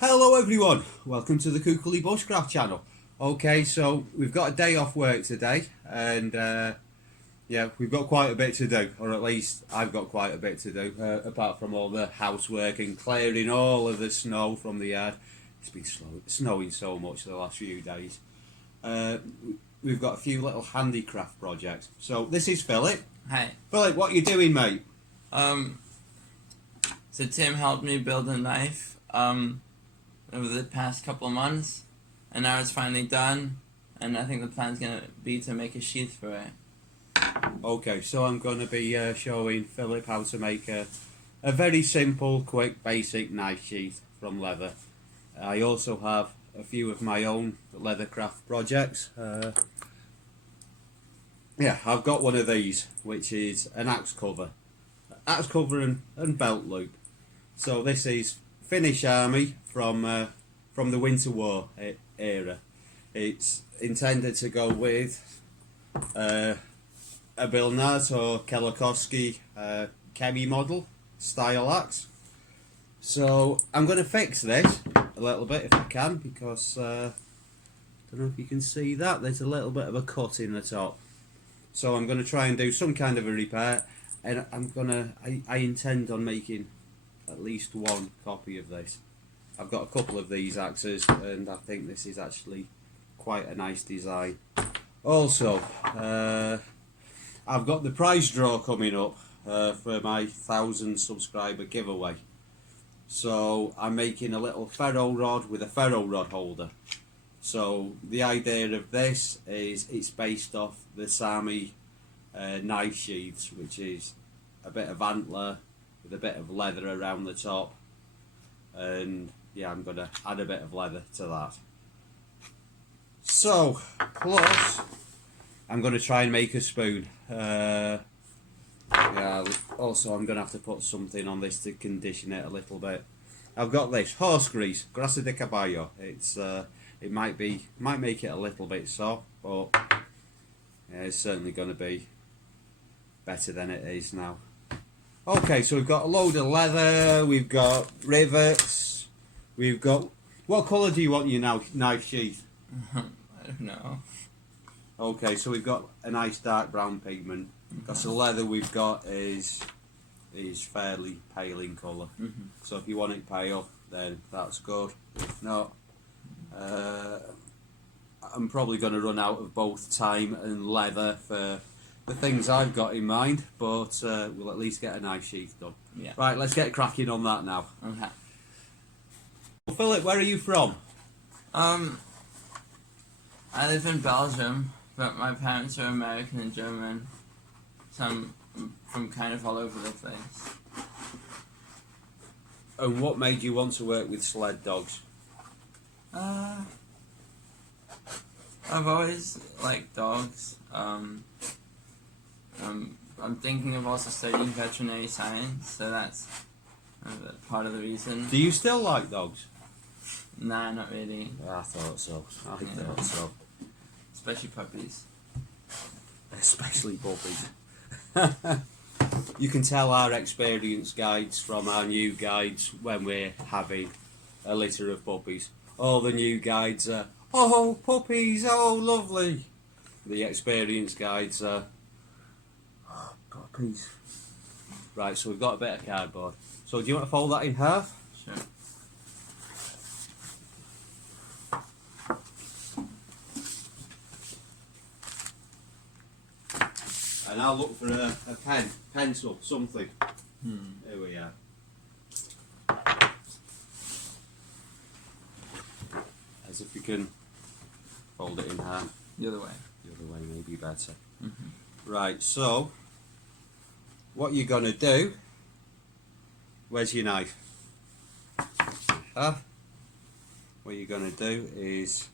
Hello everyone, welcome to the Kukulli Bushcraft channel. Okay, so we've got a day off work today and yeah, we've got quite a bit to do, or at least I've got quite a bit to do, apart from all the housework and clearing all of the snow from the yard. It's been snowing so much the last few days. We've got a few little handicraft projects. So this is Philip. Hi. Philip, what are you doing, mate? So Tim helped me build a knife over the past couple of months, and now it's finally done, and I think the plan's going to be to make a sheath for it. Okay, so I'm going to be showing Philip how to make a very simple, quick, basic knife sheath from leather. I also have a few of my own leathercraft projects. Yeah, I've got one of these, which is an axe cover and belt loop. So this is Finnish Army from the Winter War era. It's intended to go with a Bilnat or Hetta Huskies Kemi model style axe. So I'm going to fix this a little bit if I can, because I don't know if you can see that, there's a little bit of a cut in the top. So I'm going to try and do some kind of a repair, and I intend on making at least one copy of this. I've got a couple of these axes and I think this is actually quite a nice design. Also, I've got the prize draw coming up for my 1,000 subscriber giveaway. So I'm making a little ferro rod with a ferro rod holder. So the idea of this is it's based off the Sami knife sheaths, which is a bit of antler with a bit of leather around the top, and yeah, I'm going to add a bit of leather to that. So plus I'm going to try and make a spoon. Yeah, also I'm going to have to put something on this to condition it a little bit. I've got this horse grease, grasa de caballo. It might make it a little bit soft, but yeah, it's certainly going to be better than it is now. Okay, so we've got a load of leather, we've got rivets, we've got... What colour do you want your knife sheath? I don't know. Okay, so we've got a nice dark brown pigment, because the leather we've got is fairly pale in colour. So if you want it pale, then that's good. If not, I'm probably going to run out of both time and leather for the things I've got in mind, but we'll at least get a knife sheath done. Yeah. Right, let's get cracking on that now. Okay. Well, Philip, where are you from? I live in Belgium, but my parents are American and German, so I'm from kind of all over the place. And what made you want to work with sled dogs? I've always liked dogs. I'm thinking of also studying veterinary science, so that's part of the reason. Do you still like dogs? Nah, not really. I thought so. I thought so. Especially puppies. Especially puppies. You can tell our experienced guides from our new guides when we're having a litter of puppies. All the new guides are, oh, puppies, oh, lovely. The experienced guides are, oh, puppies. Right, so we've got a bit of cardboard. So do you want to fold that in half? Sure. And I'll look for a pencil, something. Here we are. As if you can fold it in half. The other way. The other way may be better. Right, so what you're going to do, where's your knife? What you're going to do is,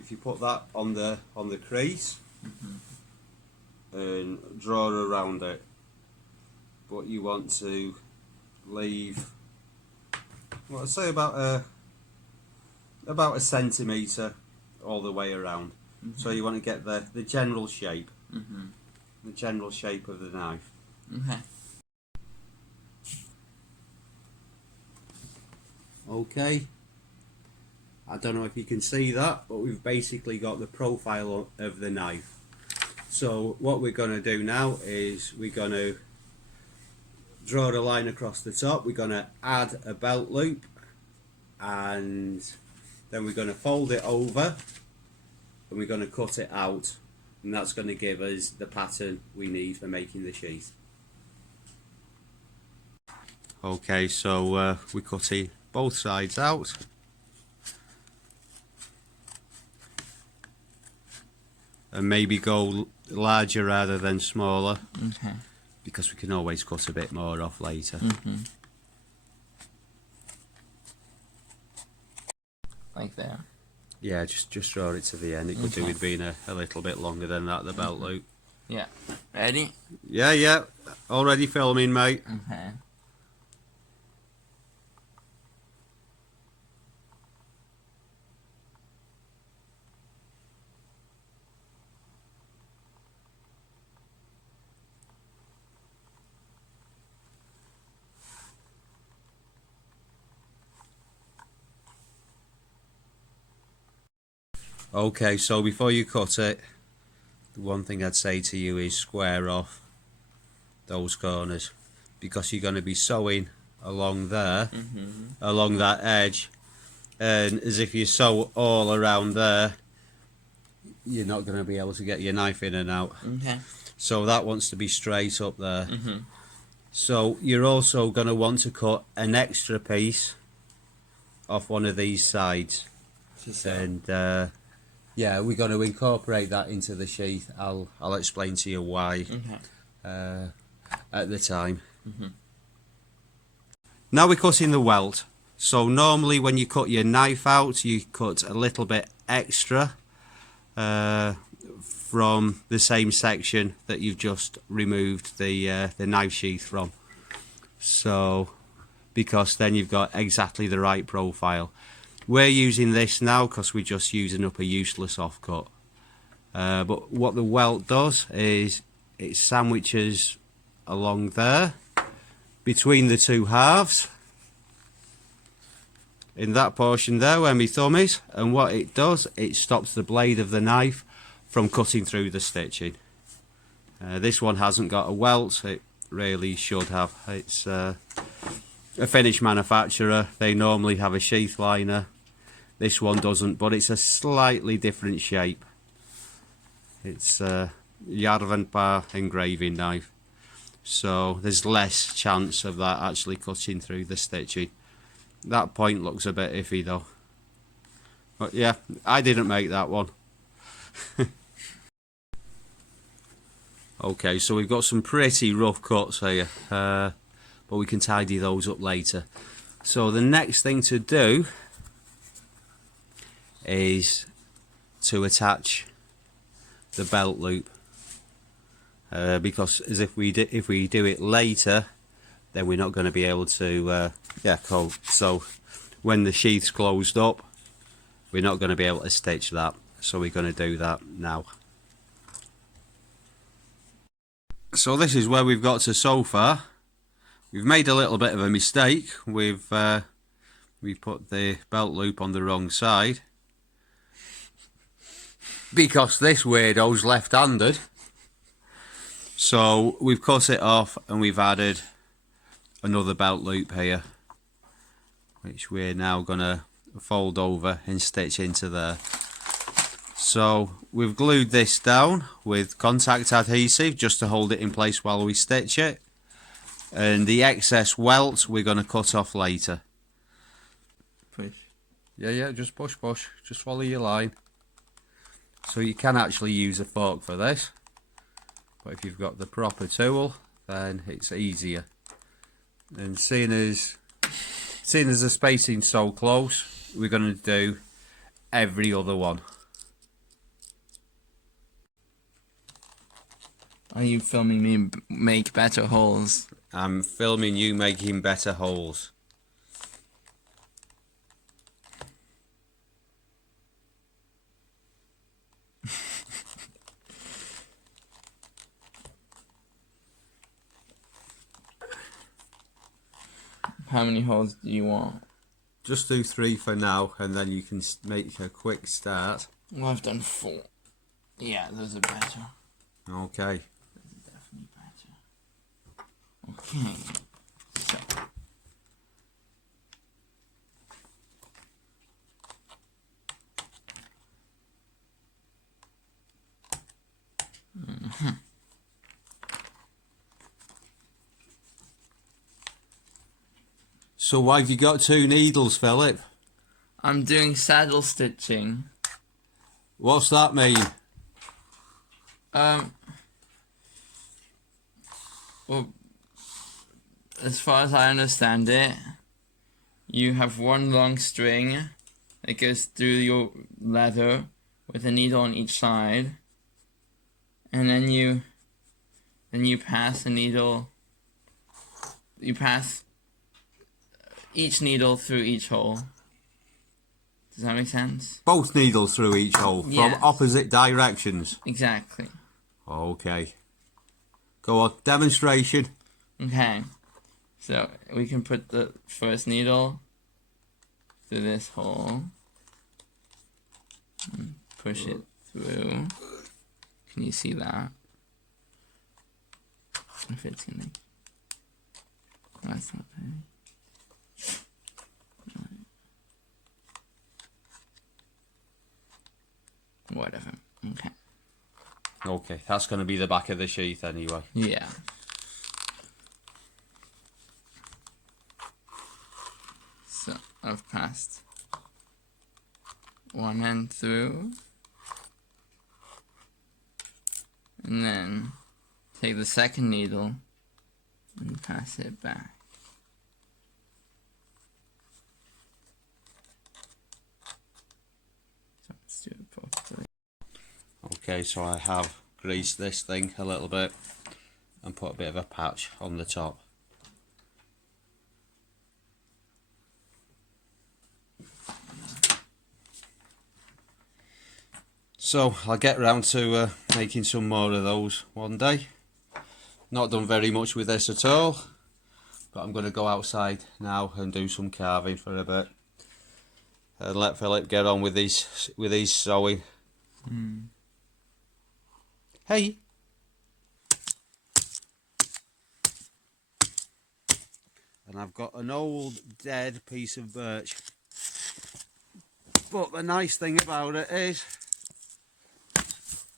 if you put that on the crease, and draw around it, but you want to leave, well, I'd say about a centimetre all the way around. So you want to get the general shape, the general shape of the knife. Okay. Okay, I don't know if you can see that, but we've basically got the profile of the knife. So what we're going to do now is we're going to draw a line across the top. We're going to add a belt loop, and then we're going to fold it over and we're going to cut it out, and that's going to give us the pattern we need for making the sheath. Okay, so we're cutting both sides out. And maybe go larger rather than smaller. Okay. Because we can always cut a bit more off later. Like there. Yeah, just draw it to the end. It could do with being a little bit longer than that, the belt loop. Yeah. Ready? Yeah. Already filming, mate. Okay. Okay, so before you cut it, the one thing I'd say to you is square off those corners, because you're going to be sewing along there, along that edge, and as if you sew all around there, you're not going to be able to get your knife in and out. Okay. So that wants to be straight up there. So you're also going to want to cut an extra piece off one of these sides, and yeah, we're going to incorporate that into the sheath. I'll explain to you why at the time. Now we're cutting the welt. So normally when you cut your knife out, you cut a little bit extra from the same section that you've just removed the knife sheath from. So because then you've got exactly the right profile. We're using this now because we're just using up a useless offcut. But what the welt does is it sandwiches along there between the two halves, in that portion there where my thumb is, and what it does, it stops the blade of the knife from cutting through the stitching. This one hasn't got a welt, it really should have. It's a Finnish manufacturer, they normally have a sheath liner. This one doesn't, but it's a slightly different shape. It's a Järvenpää engraving knife, so there's less chance of that actually cutting through the stitching. That point looks a bit iffy though, but yeah, I didn't make that one. Okay, so we've got some pretty rough cuts here, but we can tidy those up later. So the next thing to do is to attach the belt loop, because as if we do it later, then we're not going to be able to cope. So when the sheath's closed up, we're not going to be able to stitch that, so we're going to do that now. So this is where we've got to so far. We've made a little bit of a mistake. We've put the belt loop on the wrong side, because this weirdo's left-handed. So we've cut it off and we've added another belt loop here, which we're now going to fold over and stitch into there. So we've glued this down with contact adhesive just to hold it in place while we stitch it, and the excess welt we're going to cut off later. Push. Yeah, just push, just follow your line. So you can actually use a fork for this, but if you've got the proper tool, then it's easier. And seeing as the spacing's so close, we're going to do every other one. Are you filming me make better holes? I'm filming you making better holes. How many holes do you want? just do 3 for now, and then you can make a quick start. Well, I've done 4. Yeah, those are better. Okay. Those are definitely better. Okay. So. So why have you got 2 needles, Philip? I'm doing saddle stitching. What's that mean? Well, as far as I understand it, you have one long string that goes through your leather with a needle on each side, and then you pass the needle. You pass each needle through each hole. Does that make sense? Both needles through each hole from Yes. opposite directions. Exactly. Okay. Go on, demonstration. Okay. So we can put the first needle through this hole. And push it through. Can you see that? If it's gonna... That's not very... Whatever. Okay. Okay, that's going to be the back of the sheath anyway. Yeah. So I've passed one end through, and then take the second needle and pass it back. So let's do it properly. Okay, so I have greased this thing a little bit and put a bit of a patch on the top. So I'll get round to making some more of those one day. Not done very much with this at all, but I'm going to go outside now and do some carving for a bit and let Philip get on with his sewing. Hey. And I've got an old dead piece of birch, but the nice thing about it is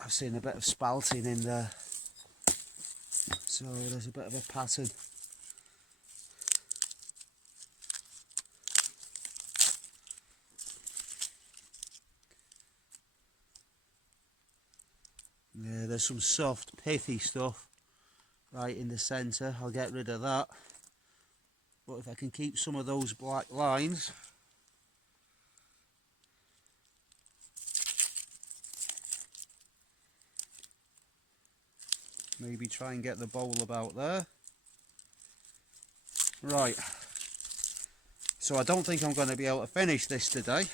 I've seen a bit of spalting in there, so there's a bit of a pattern. Yeah, there's some soft pithy stuff right in the centre. I'll get rid of that, but if I can keep some of those black lines, maybe try and get the bowl about there. Right, so I don't think I'm going to be able to finish this today,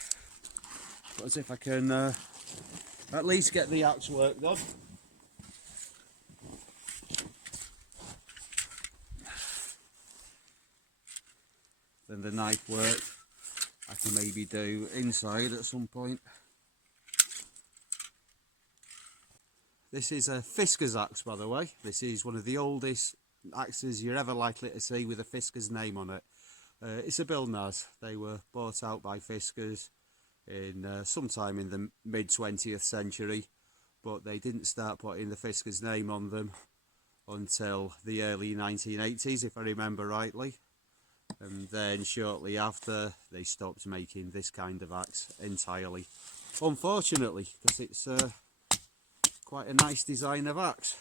but as if I can at least get the axe work done. Then the knife work I can maybe do inside at some point. This is a Fisker's axe, by the way. This is one of the oldest axes you're ever likely to see with a Fisker's name on it. It's a Bilnaz. They were bought out by Fisker's in sometime in the mid 20th century, but they didn't start putting the Fisker's name on them until the early 1980s, if I remember rightly. And then shortly after they stopped making this kind of axe entirely, unfortunately, because it's quite a nice design of axe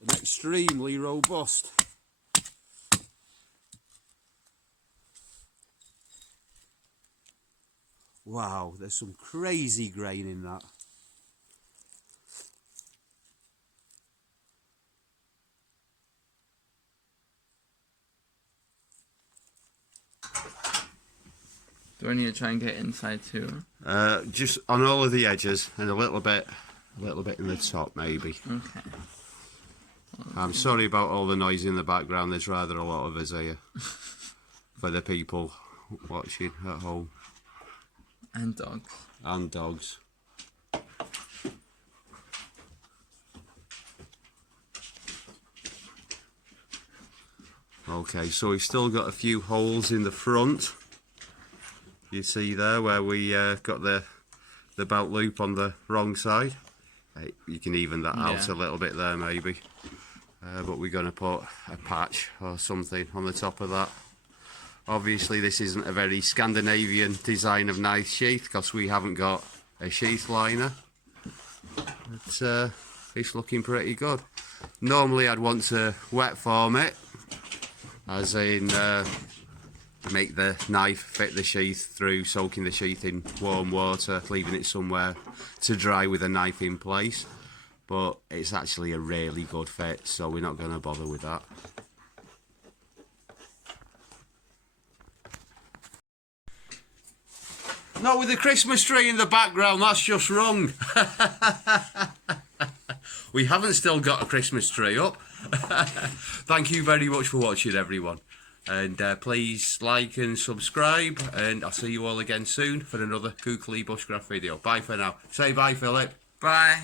and extremely robust. Wow, there's some crazy grain in that. Do I need to try and get inside too? Just on all of the edges and a little bit in the top maybe. Okay. I'm sorry about all the noise in the background, there's rather a lot of us here. for the people watching at home. And dogs. And dogs. Okay, so we've still got a few holes in the front. You see there where we got the belt loop on the wrong side. You can even that out a little bit there maybe. But we're going to put a patch or something on the top of that. Obviously this isn't a very Scandinavian design of knife sheath because we haven't got a sheath liner. But it's looking pretty good. Normally I'd want to wet form it, as in make the knife fit the sheath through soaking the sheath in warm water, leaving it somewhere to dry with a knife in place. But it's actually a really good fit, so we're not going to bother with that. Not with the Christmas tree in the background, that's just wrong. We haven't still got a Christmas tree up. Thank you very much for watching, everyone. And please like and subscribe, and I'll see you all again soon for another Googly Bushcraft video. Bye for now. Say bye, Philip. Bye.